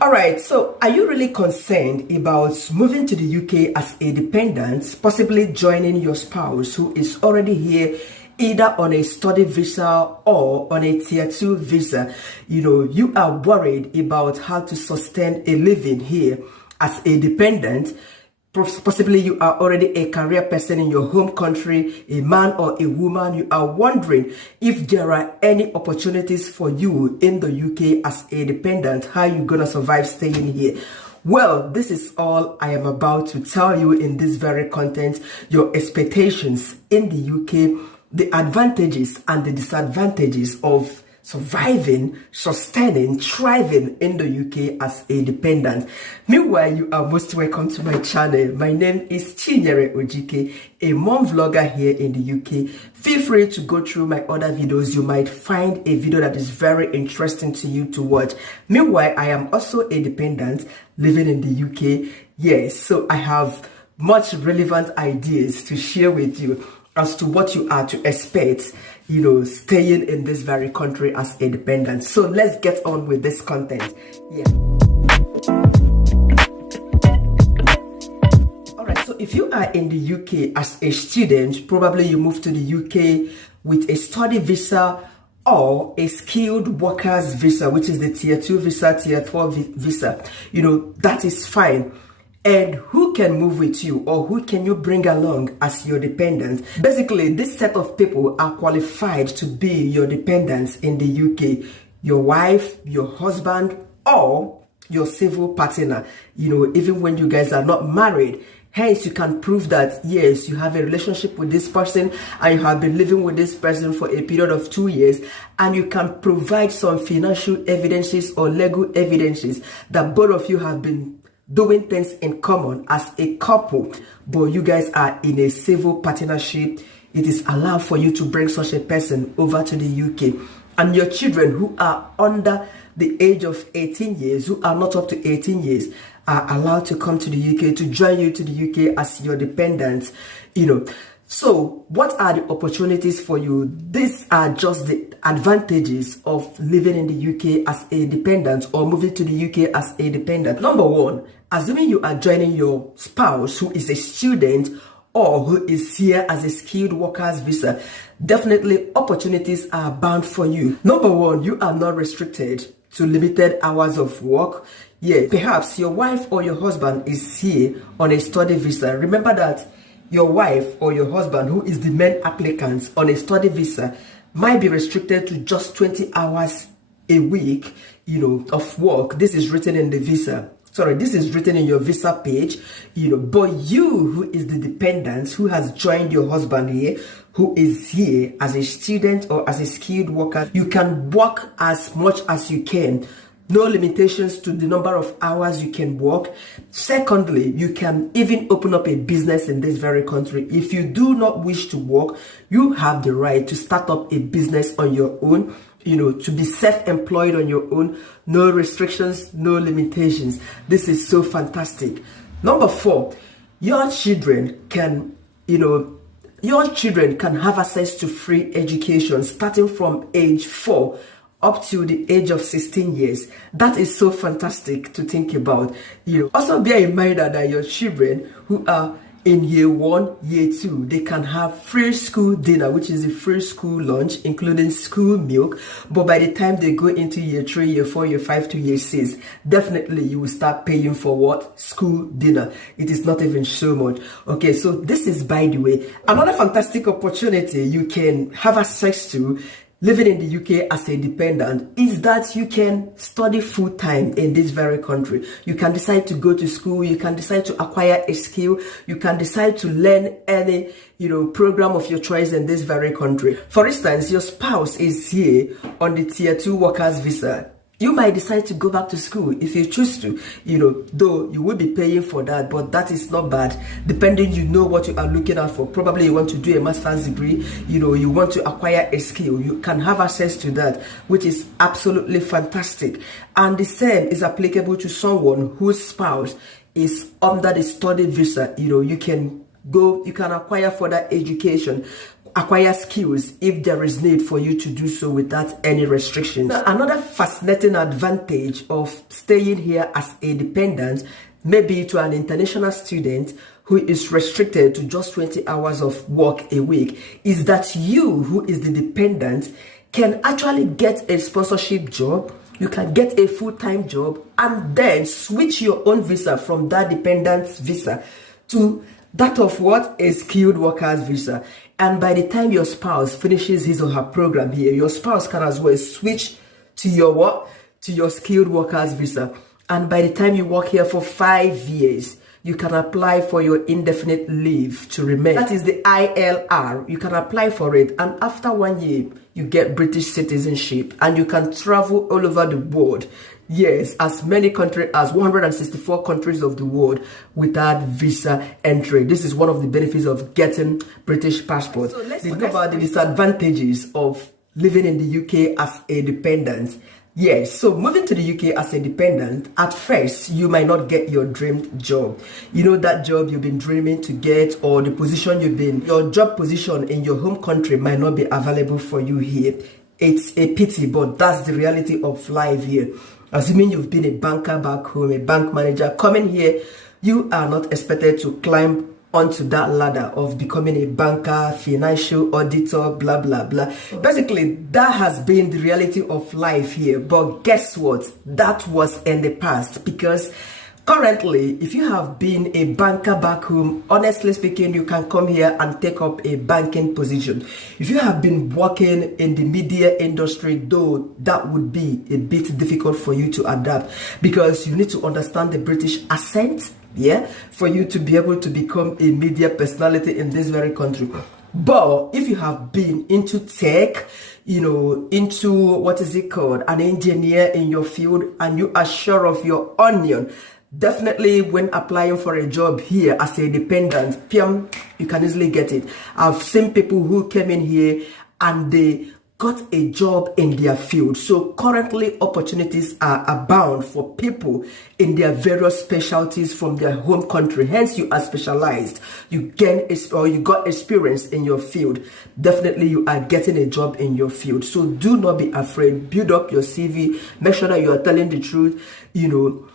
All right, so are you really concerned about moving to the UK as a dependent, possibly joining your spouse who is already here, either on a study visa or on a tier 2 visa? You are worried about how to sustain a living here as a dependent. Possibly you are already a career person in your home country, a man or a woman. You are wondering if there are any opportunities for you in the UK as a dependent. How are you gonna survive staying here? Well, this is all I am about to tell you in this very content. Your expectations in the UK, the advantages and the disadvantages of surviving, sustaining, thriving in the UK as a dependent. Meanwhile, you are most welcome to my channel. My name is Ojike, a mom vlogger here in the UK. Feel free to go through my other videos. You might find a video that is very interesting to you to watch. Meanwhile, I am also a dependent living in the UK. Yes, so I have much relevant ideas to share with you as to what you are to expect, staying in this very country as a dependent. So let's get on with this content. All right, so if you are in the UK as a student, probably you moved to the UK with a study visa or a skilled workers visa, which is the tier 2 visa, tier 4 visa, that is fine. And who can move with you, or who can you bring along as your dependent? Basically, this set of people are qualified to be your dependents in the UK. Your wife, your husband, or your civil partner, even when you guys are not married. Hence, you can prove that, yes, you have a relationship with this person and you have been living with this person for a period of 2 years, and you can provide some financial evidences or legal evidences that both of you have been doing things in common as a couple, but you guys are in a civil partnership. It is allowed for you to bring such a person over to the UK. And your children who are under the age of 18 years, who are not up to 18 years, are allowed to come to the UK, to join you to the UK as your dependents. So what are the opportunities for you? These are just the advantages of living in the UK as a dependent or moving to the UK as a dependent. Number one, assuming you are joining your spouse who is a student or who is here as a skilled workers visa, definitely opportunities are bound for you. Number one, you are not restricted to limited hours of work. Yeah, perhaps your wife or your husband is here on a study visa. Remember that your wife or your husband, who is the main applicant on a study visa, might be restricted to just 20 hours a week, of work. This is written in the visa. Sorry, this is written in your visa page, but you, who is the dependent, who has joined your husband here, who is here as a student or as a skilled worker, you can work as much as you can. No limitations to the number of hours you can work. Secondly, you can even open up a business in this very country. If you do not wish to work, you have the right to start up a business on your own, to be self-employed on your own. No restrictions, no limitations. This is so fantastic. Number four, your children can have access to free education starting from age 4 up to the age of 16 years. That is so fantastic to think about. Also bear in mind that your children who are in year 1, year 2, they can have free school dinner, which is a free school lunch, including school milk. But by the time they go into year 3, year 4, year 5 to year 6, definitely you will start paying for what? School dinner. It is not even so much. Okay, so this is, by the way, another fantastic opportunity you can have access to living in the UK as a dependent is that you can study full-time in this very country. You can decide to go to school, you can decide to acquire a skill, you can decide to learn any, program of your choice in this very country. For instance, your spouse is here on the tier 2 workers visa. You might decide to go back to school if you choose to, though you will be paying for that, but that is not bad, depending what you are looking out for. Probably you want to do a master's degree, you want to acquire a skill. You can have access to that, which is absolutely fantastic. And the same is applicable to someone whose spouse is under the study visa. You can acquire further education. acquire skills if there is need for you to do so without any restrictions. Now, another fascinating advantage of staying here as a dependent, maybe to an international student who is restricted to just 20 hours of work a week, is that you, who is the dependent, can actually get a sponsorship job. You can get a full-time job and then switch your own visa from that dependent visa to that of what? A skilled workers visa. And by the time your spouse finishes his or her program here, your spouse can as well switch to your what? To your skilled workers visa. And by the time you work here for 5 years, you can apply for your indefinite leave to remain. That is the ILR. You can apply for it. And after 1 year, you get British citizenship and you can travel all over the world. Yes, as many countries as 164 countries of the world without visa entry. This is one of the benefits of getting British passport. So let's talk about the disadvantages of living in the UK as a dependent. Yes, so moving to the UK as a dependent, at first, you might not get your dreamed job. You know, that job you've been dreaming to get, or the position your job position in your home country might not be available for you here. It's a pity, but that's the reality of life here. Assuming you've been a banker back home, a bank manager, coming here, you are not expected to climb onto that ladder of becoming a banker, financial auditor, blah, blah, blah. Basically, that has been the reality of life here. But guess what? That was in the past, because currently, if you have been a banker back home, honestly speaking, you can come here and take up a banking position. If you have been working in the media industry, though, that would be a bit difficult for you to adapt, because you need to understand the British accent, yeah, for you to be able to become a media personality in this very country. But if you have been into tech, you know, into what is it called, an engineer in your field, and you are sure of your onion, definitely when applying for a job here as a dependent, you can easily get it. I've seen people who came in here and they got a job in their field. So currently opportunities are abound for people in their various specialties from their home country. Hence, you are specialized. You got experience in your field. Definitely you are getting a job in your field. So do not be afraid. Build up your CV. Make sure that you are telling the truth, you know.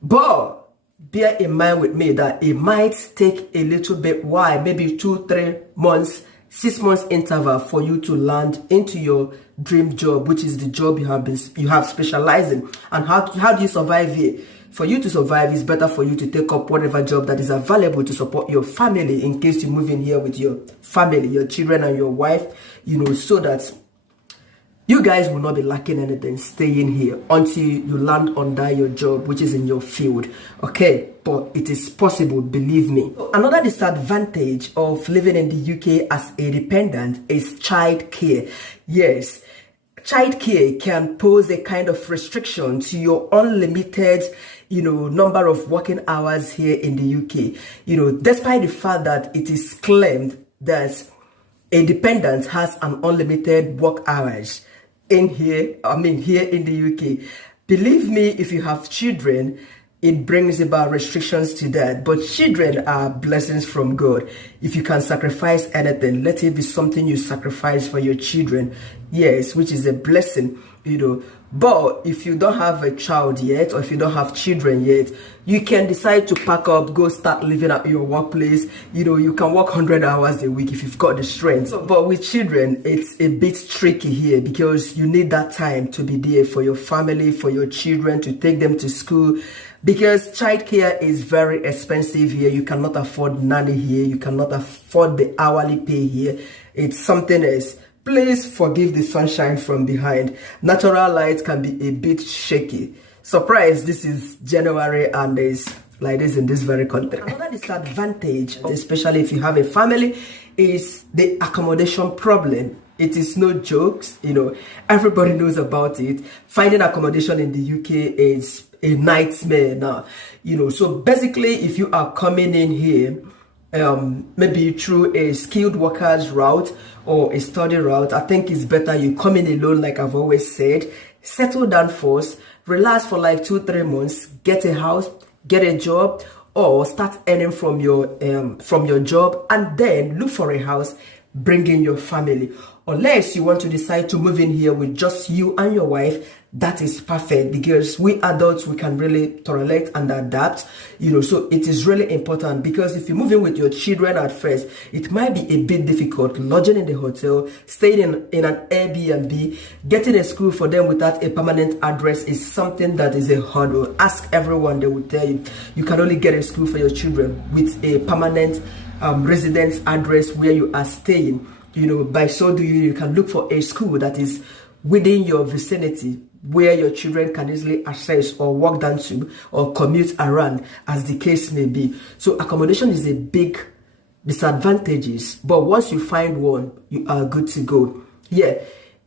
But bear in mind with me that it might take a little bit while, maybe 2-3 months, 6 months interval for you to land into your dream job, which is the job you have specialized in. And how do you survive here? For you to survive, it's better for you to take up whatever job that is available to support your family in case you move in here with your family, your children and your wife, you know, so that you guys will not be lacking anything staying here until you land under your job, which is in your field. Okay, but it is possible, believe me. Another disadvantage of living in the UK as a dependent is childcare. Yes, childcare can pose a kind of restriction to your unlimited, you know, number of working hours here in the UK. You know, despite the fact that it is claimed that a dependent has an unlimited work hours here in the UK. Believe me, if you have children, it brings about restrictions to that. But children are blessings from God. If you can sacrifice anything, let it be something you sacrifice for your children. Yes, which is a blessing, you know. But if you don't have a child yet, or if you don't have children yet, you can decide to pack up, go start living at your workplace. You know, you can work 100 hours a week if you've got the strength. But with children, it's a bit tricky here because you need that time to be there for your family, for your children, to take them to school. Because childcare is very expensive here. You cannot afford nanny here. You cannot afford the hourly pay here. It's something else. Please forgive the sunshine from behind. Natural light can be a bit shaky. Surprise, this is January and it's like this in this very country. Another disadvantage, especially if you have a family, is the accommodation problem. It is no jokes, you know, everybody knows about it. Finding accommodation in the UK is a nightmare now, you know. So basically, if you are coming in here, maybe through a skilled workers route or a study route, I think it's better you come in alone, like I've always said. Settle down first, relax for like 2-3 months, get a house, get a job, or start earning from your job, and then look for a house, bring in your family. Unless you want to decide to move in here with just you and your wife, that is perfect, because we adults, we can really tolerate and adapt, so it is really important, because if you move in with your children at first, it might be a bit difficult lodging in the hotel, staying in an Airbnb. Getting a school for them without a permanent address is something that is a hurdle. Ask everyone, they will tell you, you can only get a school for your children with a permanent residence address where you are staying. By so doing, you can look for a school that is within your vicinity, where your children can easily access or walk down to or commute around, as the case may be. So accommodation is a big disadvantages, but once you find one, you are good to go. Yeah.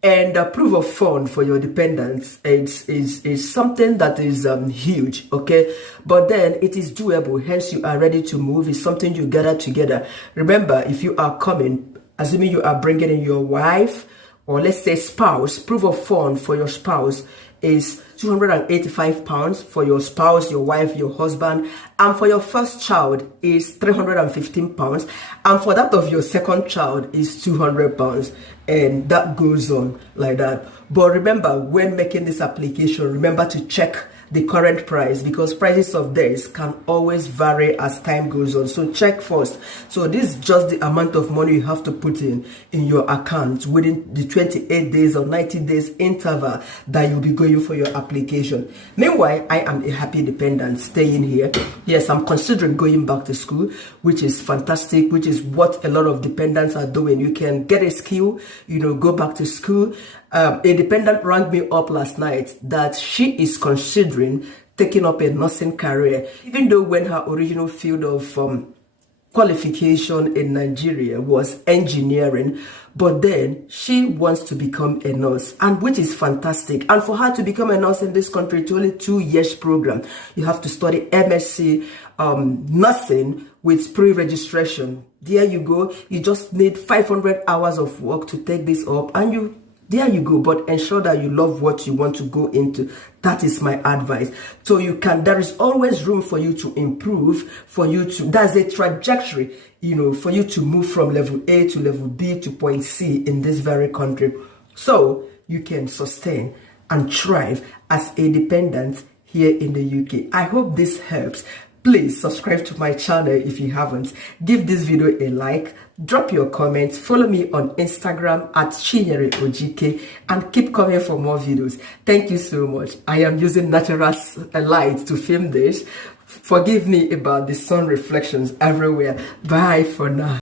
And the proof of fund for your dependents is something that is huge, okay? But then it is doable, hence you are ready to move. It's something you gather together. Remember, if you are coming, assuming you are bringing in your wife, or let's say spouse, proof of fund for your spouse is £285 for your spouse, your wife, your husband, and for your first child is £315, and for that of your second child is £200, and that goes on like that. But remember, when making this application, remember to check the current price, because prices of this can always vary as time goes on. So check first. So this is just the amount of money you have to put in your account within the 28 days or 90 days interval that you'll be going for your application. Meanwhile, I am a happy dependent staying here. Yes, I'm considering going back to school, which is fantastic, which is what a lot of dependents are doing. You can get a skill, go back to school. A dependent rang me up last night that she is considering taking up a nursing career, even though when her original field of qualification in Nigeria was engineering, but then she wants to become a nurse, and which is fantastic. And for her to become a nurse in this country, it's only 2 years program. You have to study MSc nursing with pre-registration. There you go. You just need 500 hours of work to take this up, and there you go. But ensure that you love what you want to go into. That is my advice. So there is always room for you to improve, that's a trajectory, for you to move from level A to level B to point C in this very country. So you can sustain and thrive as a dependent here in the UK. I hope this helps. Please subscribe to my channel if you haven't. Give this video a like, drop your comments, follow me on Instagram at Ojike, and keep coming for more videos. Thank you so much. I am using natural light to film this. Forgive me about the sun reflections everywhere. Bye for now.